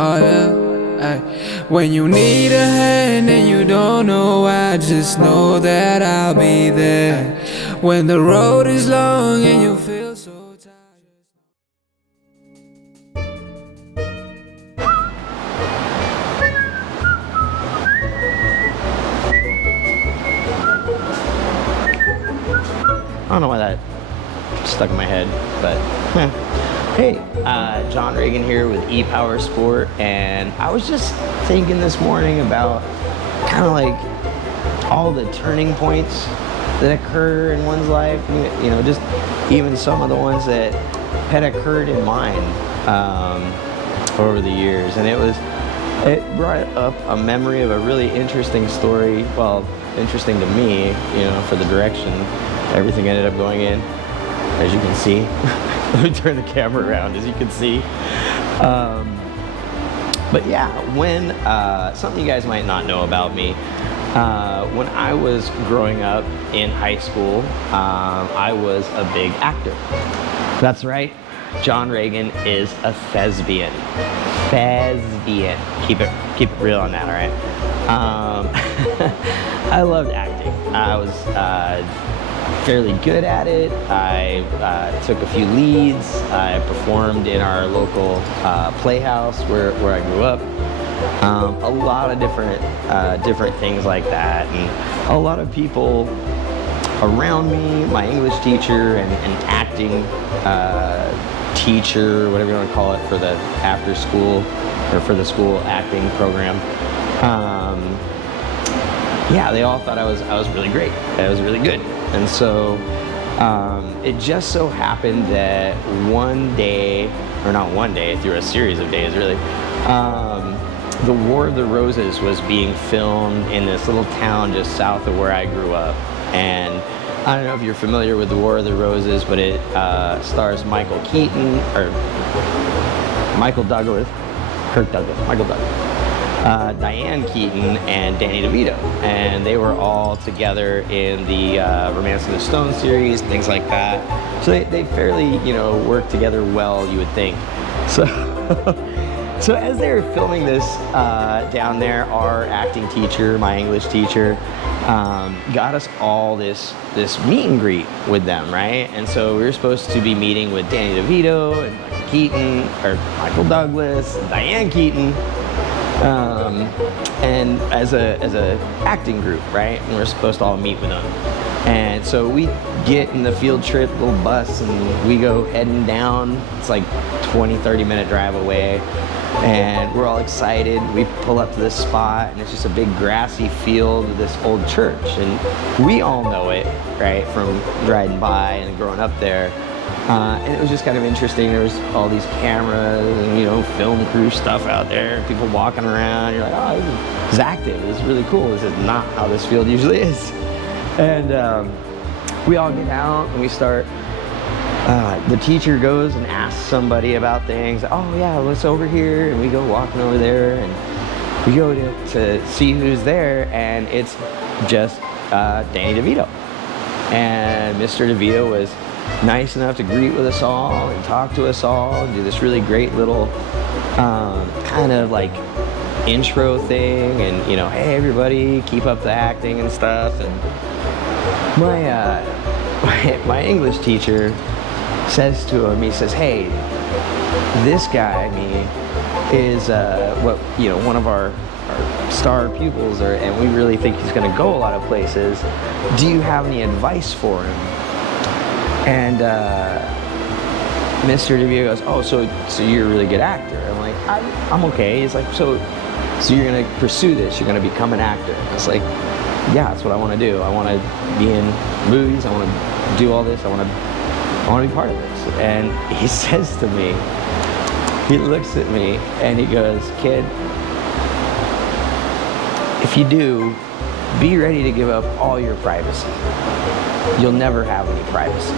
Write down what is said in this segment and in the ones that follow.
Oh yeah, ay. When you need a hand and you don't know why, just know that I'll be there. When the road is long and you feel so tired. I don't know why that stuck in my head, but hey, John Reagan here with E-Powersport, and I was just thinking this morning about kind of like all the turning points that occur in one's life, you know, just even some of the ones that had occurred in mine over the years, and it brought up a memory of a really interesting story. Well, interesting to me, you know, for the direction everything ended up going in, as you can see. Let me turn the camera around, as you can see. But yeah, when something you guys might not know about me, when I was growing up in high school, I was a big actor. That's right, John Reagan is a thespian. Thespian. Keep it real on that, all right? I loved acting. I was fairly good at it. I took a few leads. I performed in our local playhouse where I grew up. A lot of different things like that, and a lot of people around me, my English teacher and acting teacher, whatever you want to call it, for the after school or for the school acting program. Yeah, they all thought I was really great. I was really good. And so it just so happened that one day, or not one day, through a series of days really, the War of the Roses was being filmed in this little town just south of where I grew up. And I don't know if you're familiar with the War of the Roses, but it stars Michael Keaton, or Michael Douglas, Kirk Douglas, Michael Douglas. Diane Keaton and Danny Davito, and they were all together in the Romance of the Stone series, things like that. So they fairly, you know, work together well, you would think. So, so as they were filming this down there, our acting teacher, my English teacher, got us all this meet and greet with them, right? And so we were supposed to be meeting with Danny DeVito and Michael Keaton, or Michael Douglas, and Diane Keaton. And as a acting group, right? And we're supposed to all meet with them. And so we get in the field trip little bus and we go heading down. It's like 20-30 minute drive away, and we're all excited. We pull up to this spot, and it's just a big grassy field of this old church, and we all know it, right, from riding by and growing up there. And it was just kind of interesting. There was all these cameras and, you know, film crew stuff out there, people walking around. You're like, oh, this is active. This is really cool. This is not how this field usually is. And we all get out and we start, the teacher goes and asks somebody about things. Oh yeah, let's over here. And we go walking over there and we go to see who's there, and it's just Danny DeVito. And Mr. DeVito was nice enough to greet with us all and talk to us all and do this really great little kind of like intro thing, and, you know, hey everybody, keep up the acting and stuff. And my English teacher says to him, he says, hey, this guy, me, is one of our star pupils, and we really think he's going to go a lot of places. Do you have any advice for him? And Mr. DeVito goes, oh, so you're a really good actor. I'm like, I'm okay. He's like, so you're gonna pursue this? You're gonna become an actor? I was like, yeah, that's what I want to do. I want to be in movies. I want to do all this. I want to be part of this. And he says to me, he looks at me and he goes, kid, if you do, be ready to give up all your privacy. You'll never have any privacy.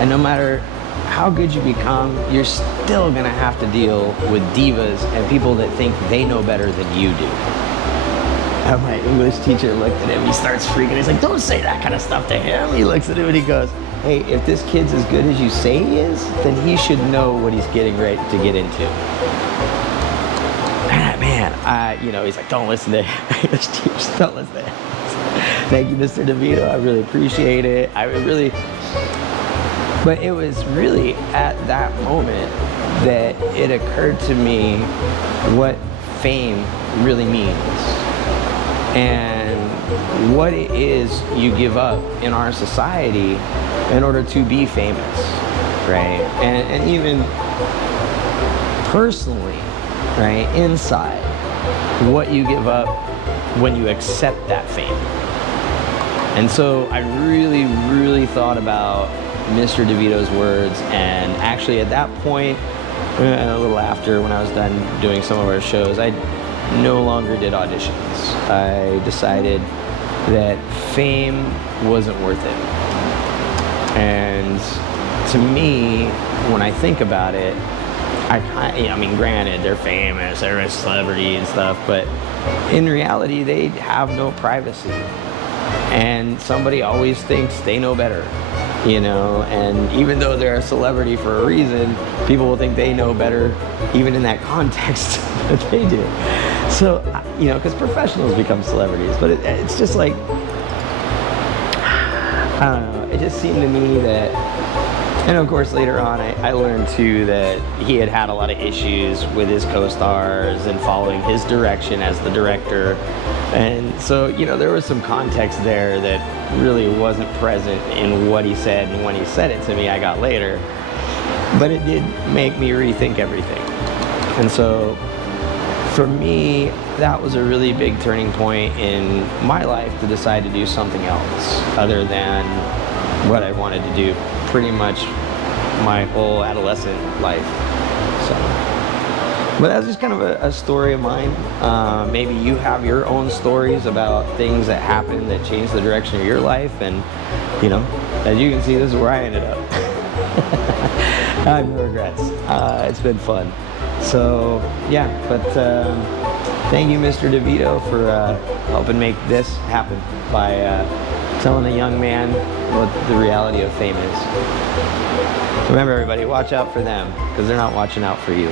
And no matter how good you become, you're still gonna have to deal with divas and people that think they know better than you do. And my English teacher looked at him, he starts freaking. He's like, don't say that kind of stuff to him. He looks at him and he goes, hey, if this kid's as good as you say he is, then he should know what he's getting ready to get into. he's like, don't listen to English teachers, don't listen to him. Thank you, Mr. DeVito. I really appreciate it. But it was really at that moment that it occurred to me what fame really means and what it is you give up in our society in order to be famous, right? And even personally, right, inside, what you give up when you accept that fame. And so I really, really thought about Mr. DeVito's words, and actually at that point, and a little after, when I was done doing some of our shows, I no longer did auditions. I decided that fame wasn't worth it. And to me, when I think about it, I mean, granted, they're famous, they're a celebrity and stuff, but in reality, they have no privacy. And somebody always thinks they know better, and even though they're a celebrity for a reason, people will think they know better, even in that context, that they do. So, because professionals become celebrities, but it's just like, I don't know, it just seemed to me that, and of course later on I learned too that he had a lot of issues with his co-stars and following his direction as the director. And so, there was some context there that really wasn't present in what he said, and when he said it to me, I got later. But it did make me rethink everything. And so, for me, that was a really big turning point in my life to decide to do something else other than what I wanted to do pretty much my whole adolescent life. So. But that's just kind of a story of mine. Maybe you have your own stories about things that happened that changed the direction of your life. And, as you can see, this is where I ended up. I have no regrets. It's been fun. So, yeah, but thank you, Mr. DeVito, for helping make this happen by telling a young man what the reality of fame is. Remember, everybody, watch out for them, because they're not watching out for you.